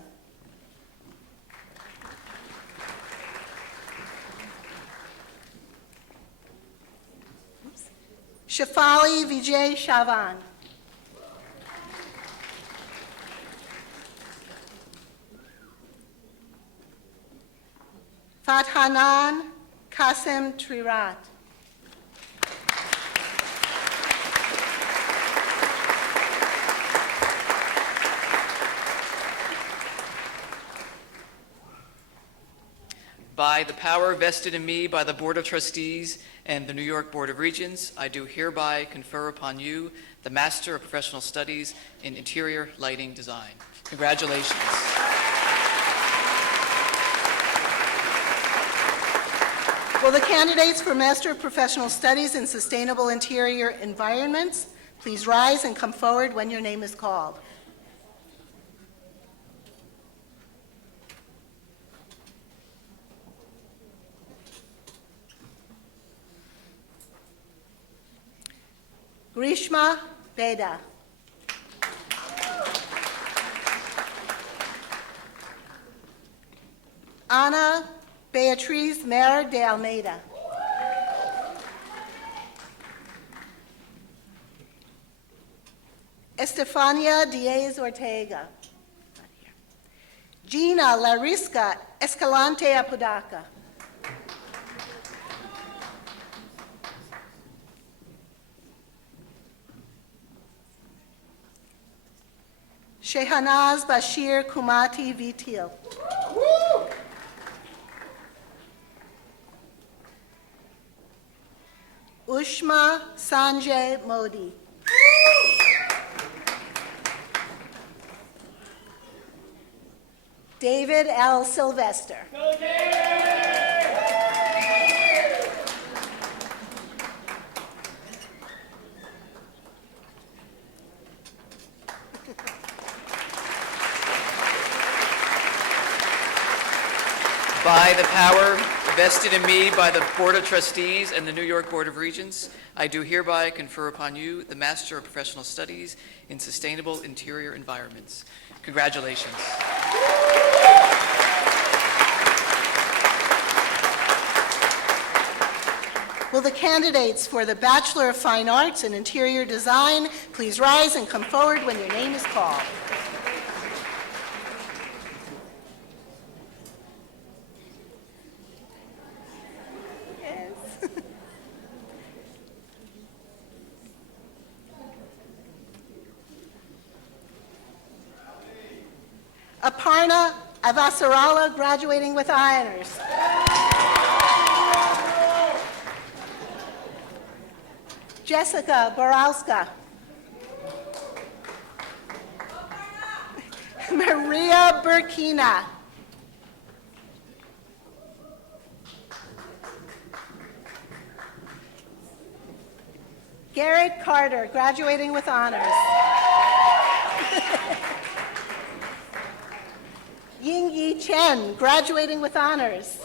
Shafali Vijay Shavan. Fathanan Qasim Trirat. the power vested in me by the Board of Trustees and the New York Board of Regents, I do hereby confer upon you the Master of Professional Studies in Interior Lighting Design. Congratulations. Will the candidates for Master of Professional Studies in Sustainable Interior Environments please rise and come forward when your name is called? Grishma Veda. Ana Beatriz Mer de Almeida. Estefania Diaz Ortega. Gina Larisca Escalante Apodaca. Shehanaz Bashir Kumati Vitil. Ushma Sanjay Modi. David L. Sylvester. By the power vested in me by the Board of Trustees and the New York Board of Regents, I do hereby confer upon you the Master of Professional Studies in Sustainable Interior Environments. Congratulations. Will the candidates for the Bachelor of Fine Arts in Interior Design please rise and come forward when your name is called? Yes. Aparna Avasarala, graduating with honors. Jessica Borowska. Maria Burkina. Garrett Carter, graduating with honors. Ying Yi Chen, graduating with honors.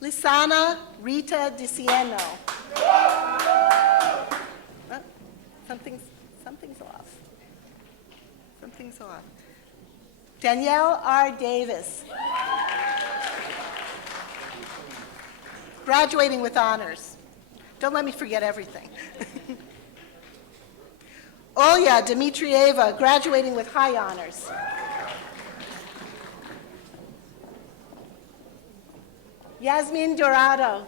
Lisana Rita DiCieno. Oh, something's off. Something's off. Danielle R. Davis. Graduating with honors. Don't let me forget everything. Olya Dmitrieva, graduating with high honors. Yasmin Dorado.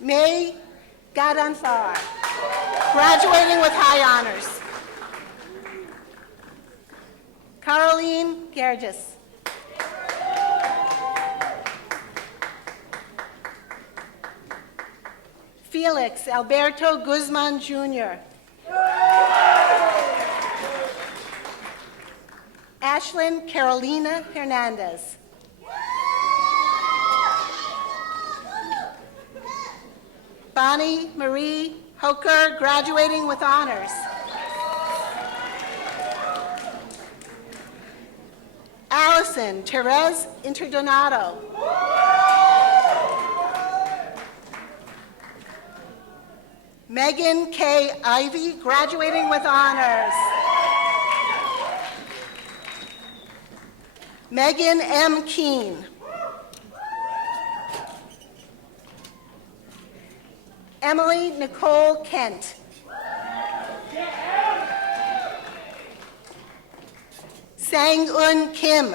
May Gadanfar, graduating with high honors. Caroline Gergis. Felix Alberto Guzman, Jr. Ashlyn Carolina Hernandez. Bonnie Marie Hoker, graduating with honors. Allison Therese Interdonato. Megan K. Ivy, graduating with honors. Megan M. Keene. Emily Nicole Kent. Sang-un Kim.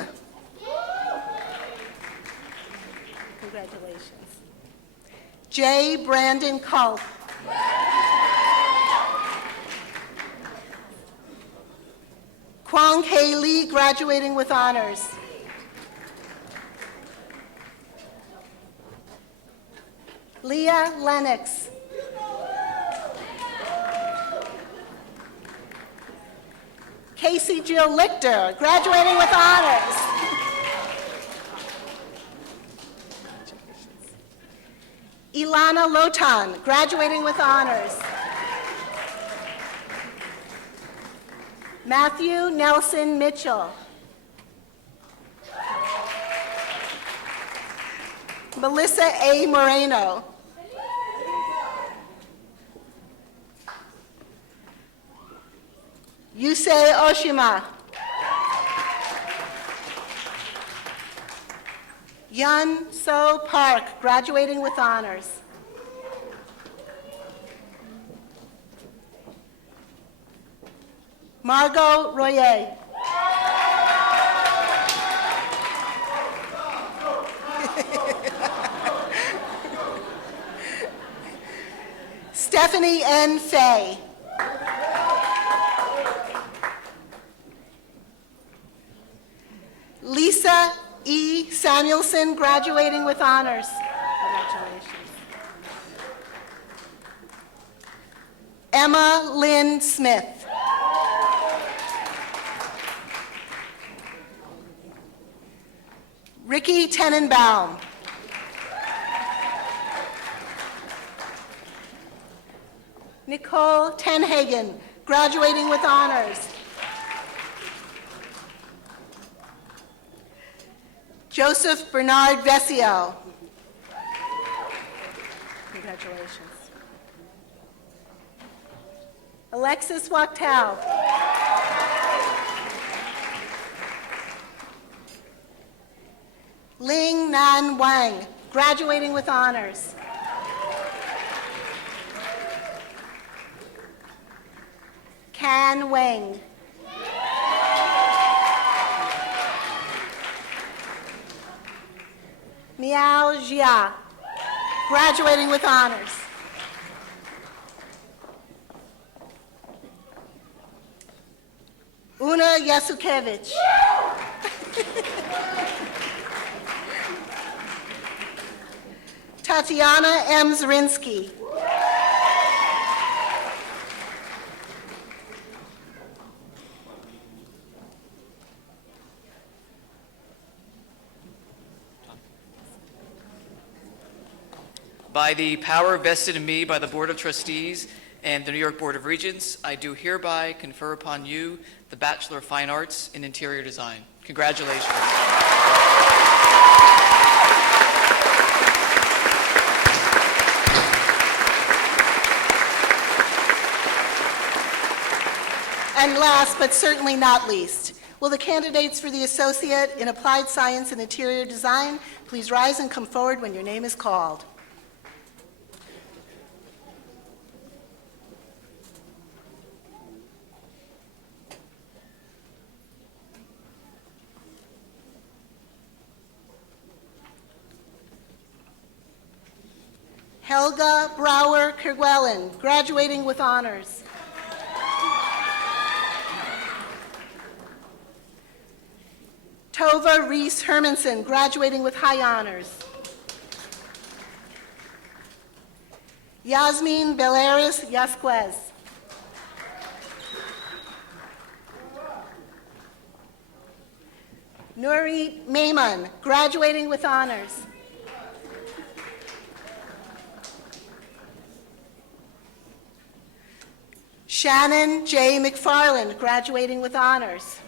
Congratulations. J. Brandon Culp. Kwang Hae Lee, graduating with honors. Leah Lennox. Casey Jill Lichter, graduating with honors. Ilana Lotan, graduating with honors. Matthew Nelson Mitchell. Melissa A. Moreno. Yusei Oshima. Yun So Park, graduating with honors. Margot Royer. Stephanie N. Fay. Lisa E. Samuelson, graduating with honors. Congratulations. Emma Lynn Smith. Ricky Tenenbaum. Nicole Tenhagen, graduating with honors. Joseph Bernard Vesio. Congratulations. Alexis Wachtel. Ling Nan Wang, graduating with honors. Can Wang. Miao Jia, graduating with honors. Una Yasukevich. Tatiana M. Zirinsky. By the power vested in me by the Board of Trustees and the New York Board of Regents, I do hereby confer upon you the Bachelor of Fine Arts in Interior Design. Congratulations. And last, but certainly not least, will the candidates for the Associate in Applied Science and Interior Design please rise and come forward when your name is called. Helga Brower Kerguelen, graduating with honors. Tova Reese Hermanson, graduating with high honors. Yasmin Belaris Yasquez. Nuri Maiman, graduating with honors. Shannon J. McFarland, graduating with honors.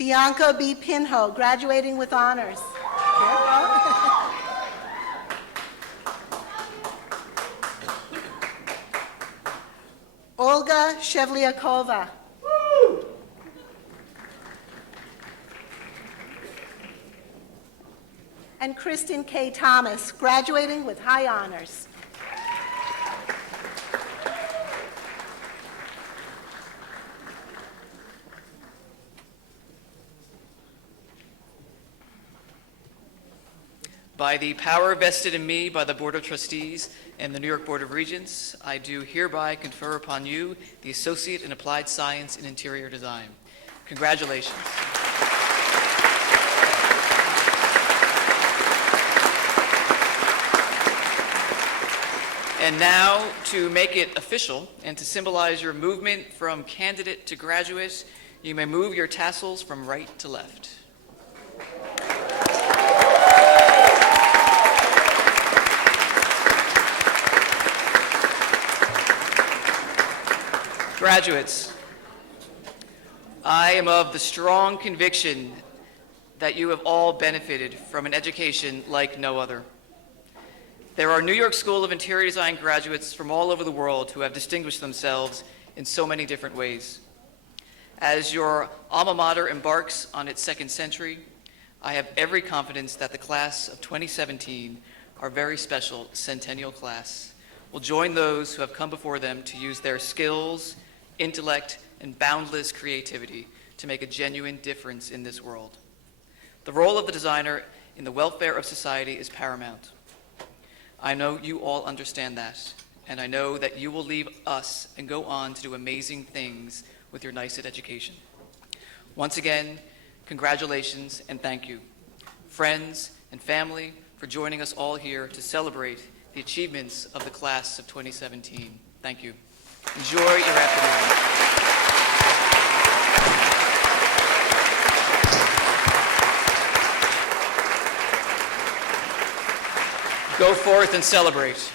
Bianca B. Pinho, graduating with honors. Olga Shevliakova. And Kristen K. Thomas, graduating with high honors. By the power vested in me by the Board of Trustees and the New York Board of Regents, I do hereby confer upon you the Associate in Applied Science in Interior Design. Congratulations. And now, to make it official and to symbolize your movement from candidate to graduate, you may move your tassels from right to left. Graduates, I am of the strong conviction that you have all benefited from an education like no other. There are New York School of Interior Design graduates from all over the world who have distinguished themselves in so many different ways. As your alma mater embarks on its second century, I have every confidence that the class of 2017, our very special centennial class, will join those who have come before them to use their skills, intellect, and boundless creativity to make a genuine difference in this world. The role of the designer in the welfare of society is paramount. I know you all understand that, and I know that you will leave us and go on to do amazing things with your NYSID education. Once again, congratulations and thank you, friends and family, for joining us all here to celebrate the achievements of the class of 2017. Thank you. Enjoy your afternoon. Go forth and celebrate.